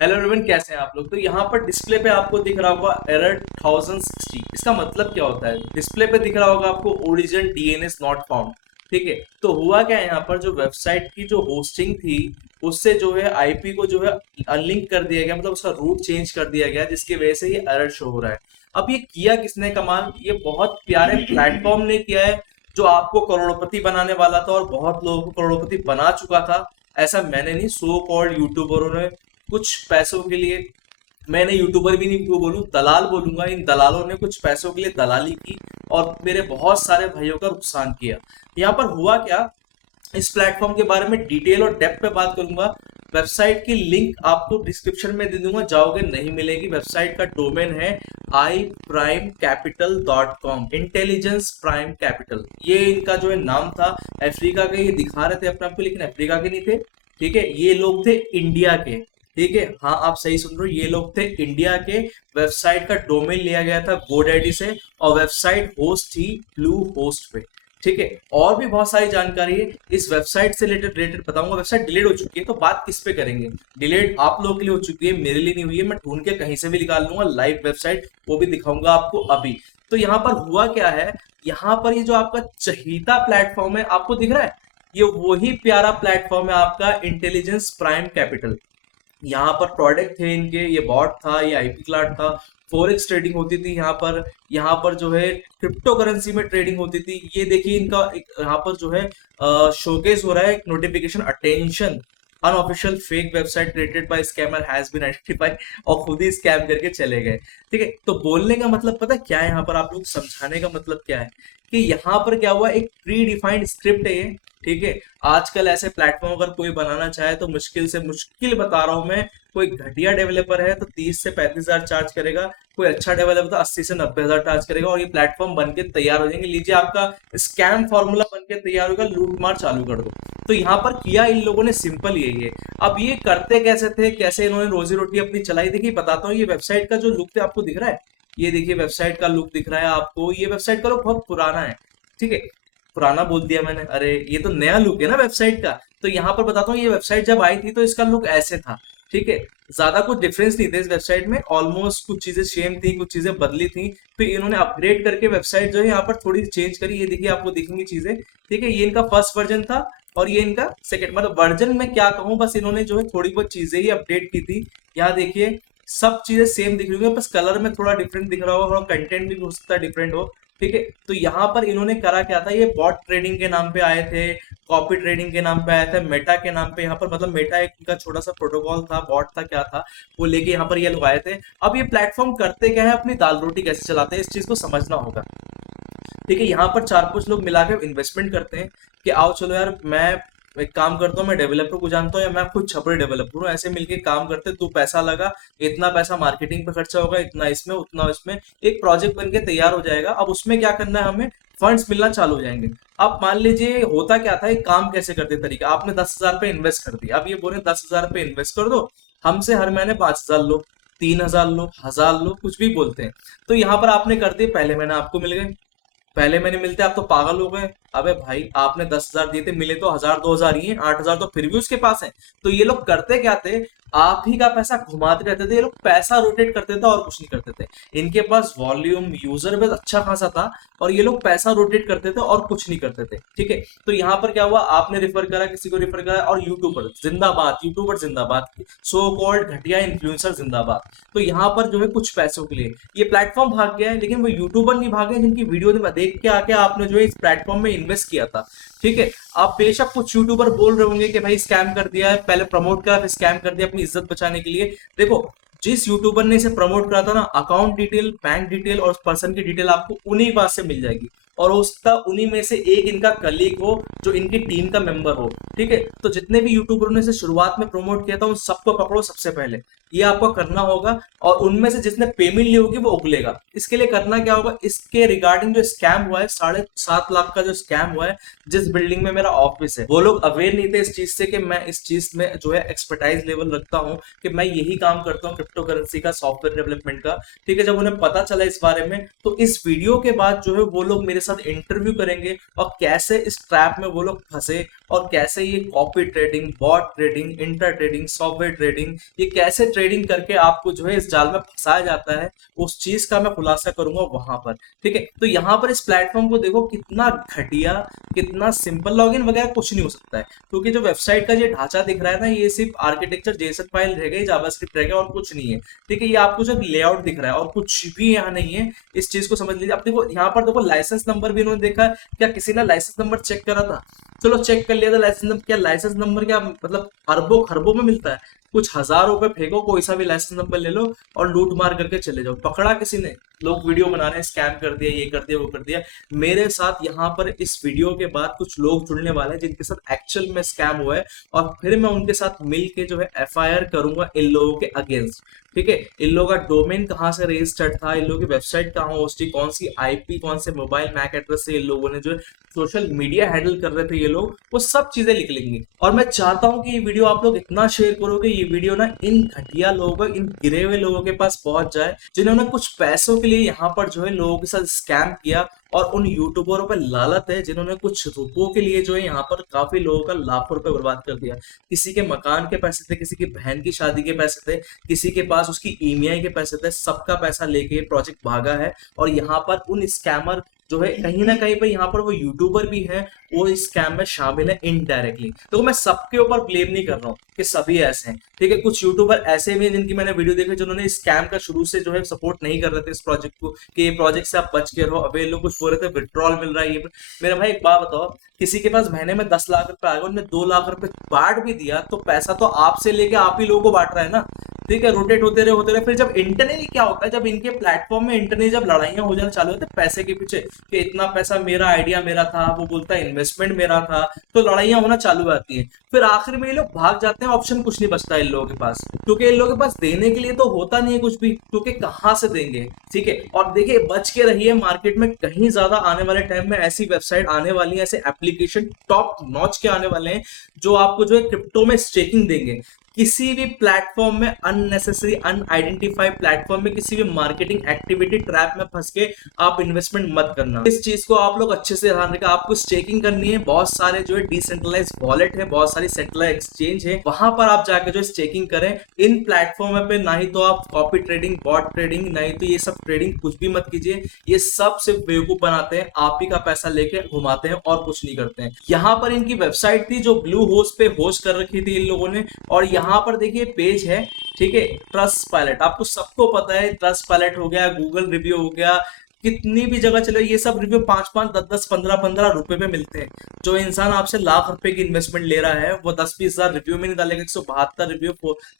Hello everyone, कैसे हैं आप लोग। तो यहाँ पर डिस्प्ले पे आपको दिख रहा होगा एरर 1060। इसका मतलब क्या होता है? डिस्प्ले पे दिख रहा होगा आपको ओरिजिन डीएनएस नॉट फाउंड। ठीक है, तो हुआ क्या है, यहाँ पर जो वेबसाइट की जो होस्टिंग थी उससे जो है आईपी को जो है अनलिंक कर दिया गया, मतलब उसका रूट चेंज कर दिया गया, जिसकी वजह से ये एरर शो हो रहा है। अब ये किया किसने कमाल? ये बहुत प्यारे प्लेटफॉर्म ने किया है जो आपको करोड़पति बनाने वाला था और बहुत लोगों को करोड़पति बना चुका था। ऐसा मैंने नहीं, सो कॉल्ड यूट्यूबरों ने कुछ पैसों के लिए, मैंने यूट्यूबर भी नहीं क्यों बोलूं, दलाल बोलूंगा, इन दलालों ने कुछ पैसों के लिए दलाली की और मेरे बहुत सारे भाइयों का नुकसान किया। यहाँ पर हुआ क्या, इस प्लेटफॉर्म के बारे में डिटेल और डेप्थ पे बात करूंगा। वेबसाइट की लिंक आपको डिस्क्रिप्शन में दे दूंगा, जाओगे नहीं मिलेगी। वेबसाइट का डोमेन है iprimecapital.com, इंटेलिजेंस प्राइम कैपिटल, ये इनका जो है नाम था। अफ्रीका के ये दिखा रहे थे अपने आप को, लेकिन अफ्रीका के नहीं थे। ठीक है, ये लोग थे इंडिया के। ठीक है, हाँ आप सही सुन रहे हो, ये लोग थे इंडिया के। वेबसाइट का डोमेन लिया गया था GoDaddy से और वेबसाइट होस्ट थी ब्लू होस्ट पे। ठीक है, और भी बहुत सारी जानकारी है इस वेबसाइट से रिलेटेड बताऊंगा। वेबसाइट डिलीट हो चुकी है, तो बात किस पे करेंगे? डिलीट आप लोगों के लिए हो चुकी है, मेरे लिए नहीं हुई है। मैं ढूंढ के कहीं से भी निकाल लूंगा लाइव वेबसाइट, वो भी दिखाऊंगा आपको अभी। तो यहाँ पर हुआ क्या है, यहाँ पर ये जो आपका चहीता प्लेटफॉर्म है आपको दिख रहा है, ये वही प्यारा प्लेटफॉर्म है आपका इंटेलिजेंस प्राइम कैपिटल। यहाँ पर प्रोडक्ट थे इनके, ये बॉट था, ये आईपी क्लाउड था, फॉरेक्स ट्रेडिंग होती थी यहाँ पर जो है क्रिप्टो करेंसी में ट्रेडिंग होती थी। ये देखिए इनका यहाँ पर जो है शोकेस हो रहा है, notification attention, unofficial fake website created by scammer has been identified, और खुद ही स्कैम करके चले गए। ठीक है, तो बोलने का मतलब पता है क्या है, यहाँ पर आप लोग समझाने का मतलब क्या है कि यहाँ पर क्या हुआ, एक प्री डिफाइंड स्क्रिप्ट है ये। ठीक है, आजकल ऐसे प्लेटफॉर्म अगर कोई बनाना चाहे तो मुश्किल से मुश्किल बता रहा हूं मैं, कोई घटिया डेवलपर है तो 30 से 35 हजार चार्ज करेगा, कोई अच्छा डेवलपर तो 80 से 90 हजार चार्ज करेगा और ये प्लेटफॉर्म बन के तैयार हो जाएंगे। लीजिए आपका स्कैम फॉर्मूला बन के तैयार होगा, लूट मार चालू कर दो। तो यहाँ पर किया इन लोगों ने सिंपल यही है। अब ये करते कैसे थे, कैसे इन्होंने रोजी रोटी अपनी चलाई, देखिए बताता हूँ। ये वेबसाइट का जो लुक थे आपको दिख रहा है, ये देखिए वेबसाइट का लुक दिख रहा है आपको। ये वेबसाइट का लुक बहुत पुराना है। ठीक है, पुराना बोल दिया मैंने, अरे ये तो नया लुक है ना वेबसाइट का। तो यहाँ पर बताता हूँ, ये वेबसाइट जब आई थी तो इसका लुक ऐसे था। ठीक है, ज्यादा कुछ डिफरेंस नहीं था इस वेबसाइट में, ऑलमोस्ट कुछ चीजें सेम थी, कुछ चीजें बदली थी। फिर इन्होंने अपग्रेड करके वेबसाइट जो है यहाँ पर थोड़ी चेंज करी, ये देखिए आपको दिखेंगी चीजें। ठीक है, ये इनका फर्स्ट वर्जन था और ये इनका सेकंड, मतलब वर्जन में क्या कहूँ, बस इन्होंने जो है थोड़ी बहुत चीजें ही अपडेट की थी। यहाँ देखिए सब चीजें सेम दिख रही है, बस कलर में थोड़ा डिफरेंट दिख रहा होगा, थोड़ा कंटेंट भी हो सकता है डिफरेंट हो। ठीक है, तो यहाँ पर इन्होंने करा क्या था, ये बॉट ट्रेडिंग के नाम पे आए थे, कॉपी ट्रेडिंग के नाम पे आए थे, मेटा के नाम पे। यहाँ पर मतलब मेटा एक इनका छोटा सा प्रोटोकॉल था, बॉट था, क्या था वो लेके यहाँ पर ये लोग आए थे। अब ये प्लेटफॉर्म करते क्या है, अपनी दाल रोटी कैसे चलाते हैं, इस चीज को समझना होगा। ठीक है, यहाँ पर 4-5 लोग मिलाकर इन्वेस्टमेंट करते हैं कि आओ चलो यार, मैं एक काम करता हूँ, मैं डेवलपर को जानता हूँ या मैं खुद छपड़े डेवलपर हूँ, ऐसे मिलके काम करते, तू पैसा लगा, इतना पैसा मार्केटिंग पे खर्चा होगा, इतना इसमें उतना इसमें, एक प्रोजेक्ट बन के तैयार हो जाएगा। अब उसमें क्या करना है, हमें फंड्स मिलना चालू हो जाएंगे। अब मान लीजिए होता क्या था, एक काम कैसे करते तरीका, आपने 10,000 पे इन्वेस्ट कर दिया, अब ये बोले 10,000 पे इन्वेस्ट कर दो, हमसे हर महीने 5,000 लो, 3,000 लो, 1,000 लो, कुछ भी बोलते हैं। तो यहाँ पर आपने कर दिए, पहले महीने आपको मिल गए, पहले महीने मिलते आप तो पागल हो गए। अबे भाई आपने 10,000 दिए थे, मिले तो 1,000-2,000 ही है, 8,000 तो फिर भी उसके पास है। तो ये लोग करते क्या थे, आप ही का पैसा घुमाते रहते थे, ये लोग पैसा रोटेट करते थे और कुछ नहीं करते थे। इनके पास वॉल्यूम यूजर बेस अच्छा खासा था और ये लोग पैसा रोटेट करते थे और कुछ नहीं करते थे। ठीक है, तो यहाँ पर क्या हुआ, आपने रेफर करा, किसी को रेफर करा, और यूट्यूबर जिंदाबाद, यूट्यूबर जिंदाबाद, सो कॉल्ड घटिया इन्फ्लुएंसर जिंदाबाद। तो यहाँ पर जो है कुछ पैसों के लिए ये प्लेटफॉर्म भाग गया है, लेकिन वो यूट्यूबर नहीं भागे जिनकी वीडियो देख के आके आपने जो है इस प्लेटफॉर्म में इन्वेस्ट किया था। ठीक है, आप बेशक कुछ यूट्यूबर बोल रहे होंगे कि भाई स्कैम कर दिया है, पहले प्रमोट करा फिर स्कैम कर दिया अपनी इज्जत बचाने के लिए। देखो, जिस यूट्यूबर ने इसे प्रमोट करा था ना, अकाउंट डिटेल, बैंक डिटेल और उस पर्सन की डिटेल आपको उन्हीं पास से मिल जाएगी, और उसका उन्हीं में से एक इनका कलीग हो जो इनकी टीम का मेंबर हो। ठीक है, तो जितने भी यूट्यूबरों ने इसे शुरुआत में प्रमोट किया था उन सबको पकड़ो सबसे पहले, ये आपको करना होगा, और उनमें से जिसने पेमेंट ली होगी वो उगलेगा। इसके लिए करना क्या होगा, इसके रिगार्डिंग जो स्कैम हुआ है, 7.5 लाख का जो स्कैम हुआ है, जिस बिल्डिंग में मेरा ऑफिस है, वो लोग अवेयर नहीं थे इस चीज से कि मैं इस चीज में जो है एक्सपर्टाइज लेवल रखता हूँ, कि मैं यही काम करता हूँ क्रिप्टो करेंसी का, सॉफ्टवेयर डेवलपमेंट का। ठीक है, जब उन्हें पता चला इस बारे में, तो इस वीडियो के बाद जो है वो लोग मेरे साथ इंटरव्यू करेंगे और कैसे इस ट्रैप में वो लोग फंसे और कैसे ये copy trading, bot trading, inter trading, software trading, ये कैसे ट्रेडिंग करके आपको जो है इस जाल में फंसाया जाता है, उस चीज का मैं खुलासा करूंगा वहां पर। ठीक है, तो यहाँ पर इस प्लेटफॉर्म को देखो कितना घटिया, कितना सिंपल, लॉगिन वगैरह कुछ नहीं हो सकता है, क्योंकि जो वेबसाइट का ये ढांचा दिख रहा है ना, ये सिर्फ आर्किटेक्चर जेसन फाइल रह गई, जावास्क्रिप्ट रह गया और कुछ नहीं है। ठीक है, ये आपको जो लेआउट दिख रहा है और कुछ भी यहाँ नहीं है, इस चीज को समझ लीजिए। अब देखो यहाँ पर देखो लाइसेंस नंबर भी इन्होंने देखा, क्या किसी ने लाइसेंस नंबर चेक करा था? चलो चेक कर लिया था लाइसेंस नंबर, क्या लाइसेंस नंबर क्या मतलब अरबों खरबों में मिलता है? कुछ हजार रुपए फेंको, कोई सा भी लाइसेंस नंबर ले लो और लूट मार करके चले जाओ। पकड़ा किसी ने? लोग वीडियो बना रहे हैं, स्कैम कर दिया, ये कर दिया, वो कर दिया। मेरे साथ यहाँ पर इस वीडियो के बाद कुछ लोग जुड़ने वाले हैं जिनके साथ एक्चुअल में स्कैम हुआ है, और फिर मैं उनके साथ मिल के जो है एफआईआर करूंगा इन लोगों के अगेंस्ट। ठीक है, इन लोगों का डोमेन कहाँ से रजिस्टर्ड था, इन लोगों की वेबसाइट कहाँ होस्ट थी, कौन सी आईपी, कौन से मोबाइल मैक एड्रेस से इन लोगों ने जो है सोशल मीडिया हैंडल कर रहे थे ये लोग, वो सब चीजें लिख लेंगे। और मैं चाहता हूं कि ये वीडियो आप लोग इतना शेयर करोगे, ये वीडियो ना इन घटिया लोगों, इन गिरे हुए लोगों के पास पहुंच जाए जिन्होंने कुछ पैसों के लिए यहाँ पर जो है लोगों के साथ स्कैम किया, और उन यूट्यूबरों पर लालत है जिन्होंने कुछ रुपयों के लिए जो है यहाँ पर काफी लोगों का लाखों रुपए बर्बाद कर दिया। किसी के मकान के पैसे थे, किसी की बहन की शादी के पैसे थे, किसी के पास उसकी ईएमआई के पैसे थे, सबका पैसा लेके प्रोजेक्ट भागा है। और यहाँ पर उन स्कैमर जो है कहीं ना कहीं पर यहाँ पर वो यूट्यूबर भी हैं, वो इस स्कैम में शामिल है इनडायरेक्टली। तो मैं सबके ऊपर ब्लेम नहीं कर रहा हूँ कि सभी ऐसे हैं। ठीक है, कुछ यूट्यूबर ऐसे भी हैं जिनकी मैंने वीडियो देखी जिन्होंने इस स्कैम का शुरू से जो है सपोर्ट नहीं कर रहे थे इस प्रोजेक्ट को, कि ये प्रोजेक्ट से आप बच के रहो। अब ये लोग कुछ बोल रहे थे विड्रॉल मिल रहा है ये। मेरा भाई एक बात बताओ, किसी के पास महीने में 10 लाख रुपए आ गए, उनने 2 लाख रुपए बांट भी दिया, तो पैसा तो आपसे लेके आप ही लोगों को बांट रहा है ना। ठीक है, रोटेट होते रहे। फिर जब इंटरनली क्या होता है, जब इनके प्लेटफॉर्म में इंटरनली जब लड़ाइयां हो जाना चालू होती है पैसे के पीछे, कि इतना पैसा मेरा, आइडिया मेरा था, वो बोलता है इन्वेस्टमेंट मेरा था, तो लड़ाइयां होना चालू हो जाती है। फिर आखिर में ये लोग भाग जाते हैं, ऑप्शन कुछ नहीं बचता इन लोगों के पास, क्योंकि इन लोगों के पास देने के लिए तो होता नहीं है कुछ भी, क्योंकि कहां से देंगे। ठीक है, और देखिए बच के रहिए, मार्केट में कहीं ज्यादा आने वाले टाइम में ऐसी वेबसाइट आने वाली है, ऐसे एप्लीकेशन टॉप नॉच के आने वाले हैं जो आपको जो है क्रिप्टो में स्टेकिंग देंगे। किसी भी प्लेटफॉर्म में अननेसेसरी, अनआइडेंटिफाइड प्लेटफॉर्म में किसी भी मार्केटिंग एक्टिविटी ट्रैप में फंस के आप इन्वेस्टमेंट मत करना। इस चीज को आप लोग अच्छे से ध्यान रखें। आपको स्टेकिंग करनी है, बहुत सारे जो है डिसेंट्रलाइज वॉलेट है, बहुत सारी सेंट्रलाइज एक्सचेंज है, वहां पर आप जाके जो स्टेकिंग करें। इन प्लेटफॉर्म पे ना ही तो आप कॉपी ट्रेडिंग, बॉट ट्रेडिंग, ना ही तो ये सब ट्रेडिंग कुछ भी मत कीजिए। ये सब सिर्फ बेवकूफ बनाते हैं, आप ही का पैसा लेके घुमाते हैं और कुछ नहीं करते हैं। यहाँ पर इनकी वेबसाइट थी जो ब्लू होस्ट पे होस्ट कर रखी थी इन लोगों ने, और यहाँ पर देखिए पेज है। ठीक है, ट्रस्ट पायलट, आपको सबको पता है, ट्रस्ट पायलट हो गया, गूगल रिव्यू हो गया, कितनी भी जगह चले, ये सब रिव्यू 5-5, 10-10, 15-15 रुपए में मिलते हैं। जो इंसान आपसे लाख रुपए की इन्वेस्टमेंट ले रहा है वो 10-20 हजार रिव्यू में नहीं डालेगा। 172 रिव्यू,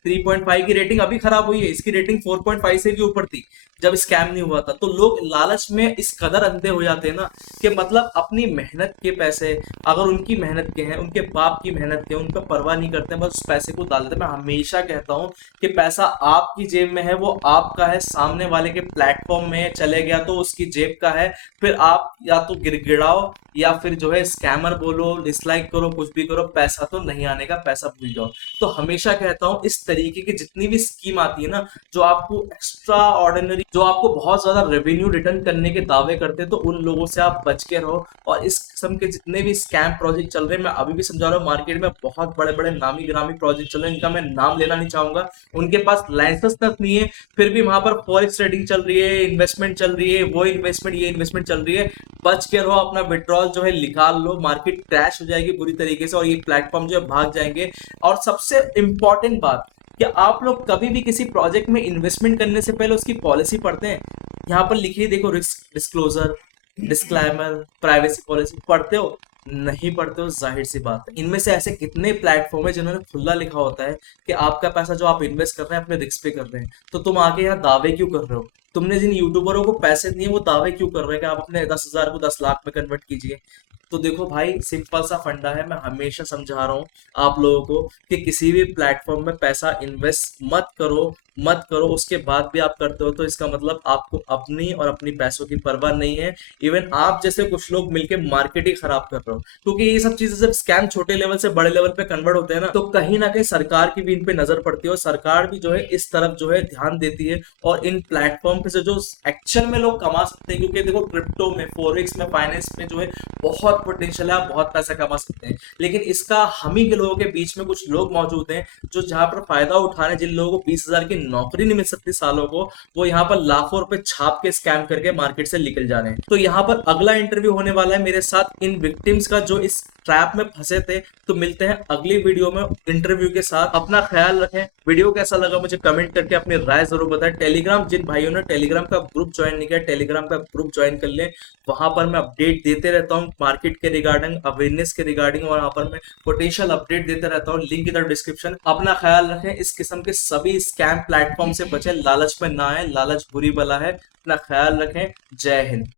3.5 की रेटिंग अभी खराब हुई है, इसकी रेटिंग 4.5 से भी ऊपर थी जब स्कैम नहीं हुआ था। तो लोग लालच में इस कदर अंधे हो जाते हैं ना, कि मतलब अपनी मेहनत के पैसे, अगर उनकी मेहनत के हैं, उनके बाप की मेहनत के, उनका परवाह नहीं करते, बस उस पैसे को डाल देते। मैं हमेशा कहता हूं कि पैसा आपकी जेब में है, वो आपका है, सामने वाले के प्लेटफॉर्म में चले गया तो उसकी जेब का है। फिर आप या तो गिड़गिड़ाओ या फिर जो है स्कैमर बोलो, डिसलाइक करो, कुछ भी करो, पैसा तो नहीं आने का, पैसा भूल जाओ। तो हमेशा कहता हूं इस तरीके की जितनी भी स्कीम आती है ना, जो आपको एक्स्ट्रा ऑर्डिनरी, जो आपको बहुत ज्यादा रेवेन्यू रिटर्न करने के दावे करते हैं, तो उन लोगों से आप बच के रहो। और इस किस्म के जितने भी स्कैम प्रोजेक्ट चल रहे हैं, मैं अभी भी समझा रहा हूँ, मार्केट में बहुत बड़े बड़े नामी गिरामी प्रोजेक्ट चल रहे हैं, इनका मैं नाम लेना नहीं चाहूंगा। उनके पास लाइसेंस तक नहीं है, फिर भी वहां पर फॉरेक्स ट्रेडिंग चल रही है, इन्वेस्टमेंट चल रही है, वो इन्वेस्टमेंट, ये इन्वेस्टमेंट चल रही है। बच के रहो, अपना विड्रॉल जो है निकाल लो, मार्केट क्रैश हो जाएगी पूरी तरीके से और ये प्लेटफॉर्म जो है भाग जाएंगे। और सबसे इंपॉर्टेंट बात, कि आप लोग कभी भी किसी प्रोजेक्ट में इन्वेस्टमेंट करने से पहले उसकी पॉलिसी पढ़ते हैं? यहाँ पर लिखिए, देखो, risk disclosure, disclaimer, privacy policy, पढ़ते हो? नहीं पढ़ते हो, जाहिर सी बात है। इनमें से ऐसे कितने प्लेटफॉर्म है जिन्होंने खुला लिखा होता है कि आपका पैसा जो आप इन्वेस्ट कर रहे हैं अपने रिस्क पे कर रहे हैं, तो तुम आगे यहाँ दावे क्यों कर रहे हो? तुमने जिन यूट्यूबरों को पैसे दिए वो दावे क्यों कर रहे हैं कि आप अपने 10,000 को 10 लाख में कन्वर्ट कीजिए? तो देखो भाई, सिंपल सा फंडा है, मैं हमेशा समझा रहा हूँ आप लोगों को कि किसी भी प्लेटफॉर्म में पैसा इन्वेस्ट मत करो मत करो, उसके बाद भी आप करते हो तो इसका मतलब आपको अपनी और अपनी पैसों की परवाह नहीं है। इवन आप जैसे कुछ लोग मिलके मार्केट ही खराब कर रहे हो, क्योंकि ये सब चीजें जब स्कैम छोटे लेवल से बड़े लेवल पे कन्वर्ट होते हैं ना, तो कहीं ना कहीं सरकार की भी इन पे नजर पड़ती है और सरकार भी जो है इस तरफ जो है ध्यान देती है। और इन प्लेटफॉर्म पे से जो एक्शन में लोग कमा सकते हैं, क्योंकि देखो क्रिप्टो में, फॉरेक्स में, फाइनेंस में जो है बहुत पोटेंशियल है, आप बहुत पैसा कमा सकते हैं। लेकिन इसका हम ही के लोगों के बीच में कुछ लोग मौजूद हैं जो जहां पर फायदा उठा रहे हैं, जिन लोगों को 20,000 की नौकरी नहीं मिल सकती सालों को, वो यहाँ पर लाखों रुपए छाप के स्कैम करके मार्केट से निकल जा रहे हैं। तो यहाँ पर अगला इंटरव्यू होने वाला है मेरे साथ इन विक्टिम्स का जो इस ट्रैप में फंसे थे। तो मिलते हैं अगली वीडियो में इंटरव्यू के साथ। अपना ख्याल रखें। वीडियो कैसा लगा मुझे कमेंट करके अपनी राय जरूर बताएं। टेलीग्राम, जिन भाइयों ने टेलीग्राम का ग्रुप ज्वाइन नहीं किया, टेलीग्राम का ग्रुप ज्वाइन कर लें। वहां पर मैं अपडेट देते रहता हूँ मार्केट के रिगार्डिंग, अवेयरनेस के रिगार्डिंग, और वहां पर मैं पोटेंशियल अपडेट देते रहता हूँ। लिंक इधर डिस्क्रिप्शन। अपना ख्याल रखें। इस किस्म के सभी स्कैम प्लेटफॉर्म से बचें, लालच में ना आए, लालच बुरी बला है। अपना ख्याल रखें। जय हिंद।